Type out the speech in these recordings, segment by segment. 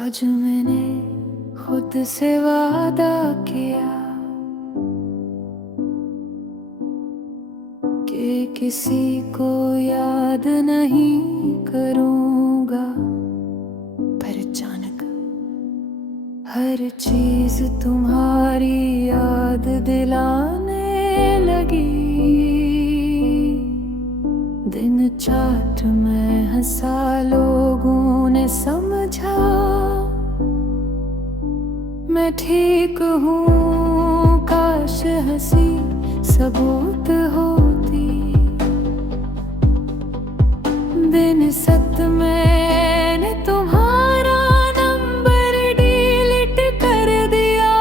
आज मैंने खुद से वादा किया कि किसी को याद नहीं करूँगा, पर अचानक हर चीज तुम्हारी याद दिलाने लगी। दिन चाट में हंसा, लोगों ने समझा मैं ठीक हूँ। काश हंसी सबूत होती, दिन सत मैंने तुम्हारा नंबर डिलीट कर दिया,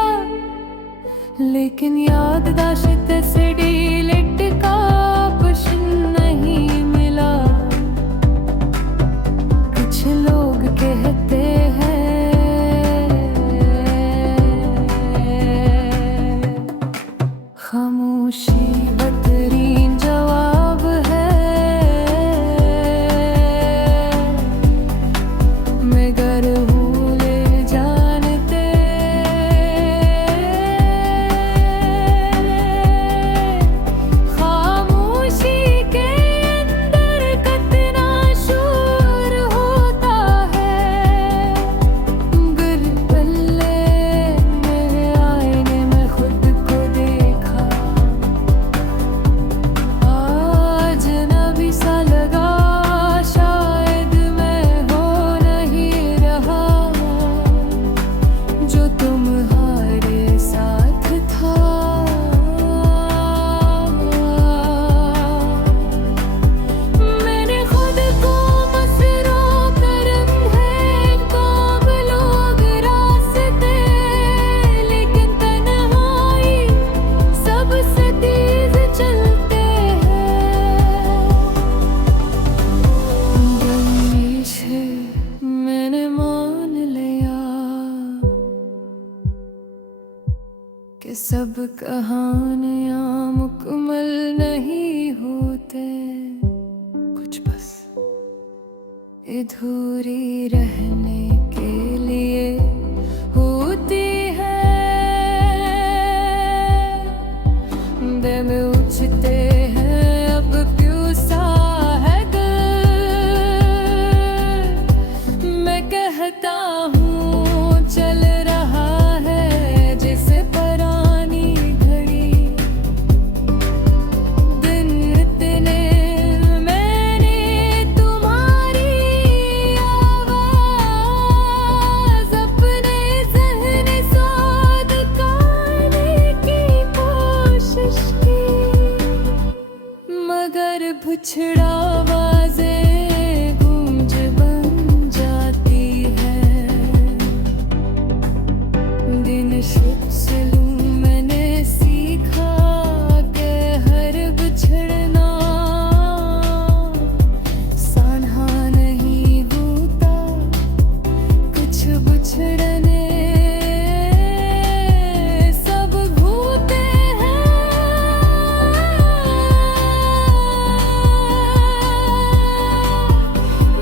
लेकिन याददाश्त से डिलीट का ऑप्शन नहीं मिला। कुछ लोग कहते हैं खामोशी बदतरीन जवाब है, मगर भूले जानते। खामोशी के अंदर कितना शोर होता है। गिर पल्ले मेरे आईने में खुद को देखा, आज नबी सा लगा शायद मैं हो नहीं रहा जो तुम्हारे साथ था। मैंने खुद को मसरूफ कर है कौम लोग रास्ते, लेकिन तन्हाई सबसे तेज चलते हैं। दरवेश है मैंने मान लिया कि सब कहानियां मुकम्मल नहीं होते, कुछ बस अधूरी रहने के लिए होती है। दिन उछते हैं अब क्यों सा है दिल, मैं कहता हूँ चल रहा है जैसे पुरानी घड़ी। दिन इतने मैंने तुम्हारी आवाज अपने ज़हन साद करने की कोशिश की, मगर बुछड़ा आवाज़ें गूंज बन जाती है। दिन शुरू मैंने सीखा कि हर बिछड़ना सान्हा नहीं होता, कुछ बिछड़ने सब भूते हैं।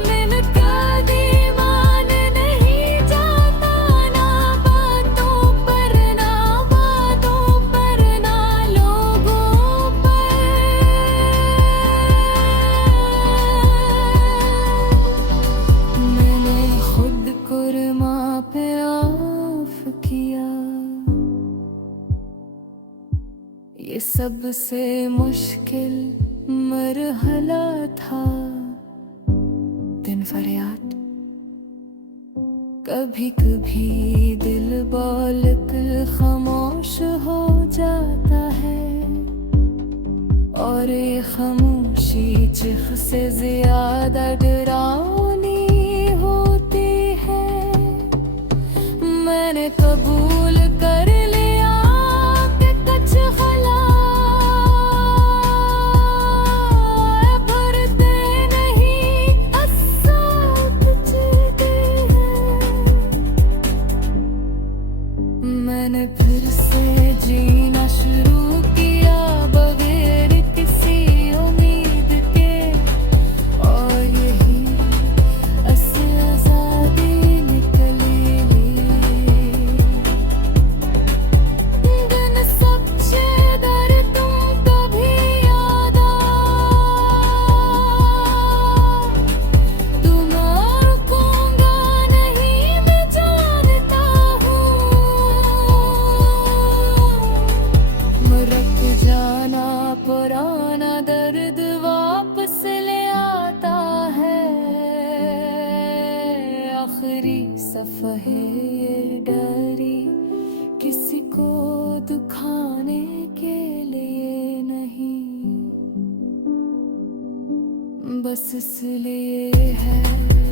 मैंने कभी मान नहीं जाता, ना बातों पर ना बातों पर ना लोगों पर। मैंने खुद को रमा पे आफ किया, ये सबसे मुश्किल मरहला था। दिन फरियाद कभी कभी दिल बालक खामोश हो जाता है, और ये खामोशी चिख से ज्यादा डरावनी होती है। मैंने कबूल कर लिया कि कुछ खला भरते नहीं, असाब चलते हैं। मैंने फिर से जीना शुरू किया बगैर किसी उम्मीद के, और यही सफ़हे ये डायरी किसी को दिखाने के लिए नहीं, बस इसलिए है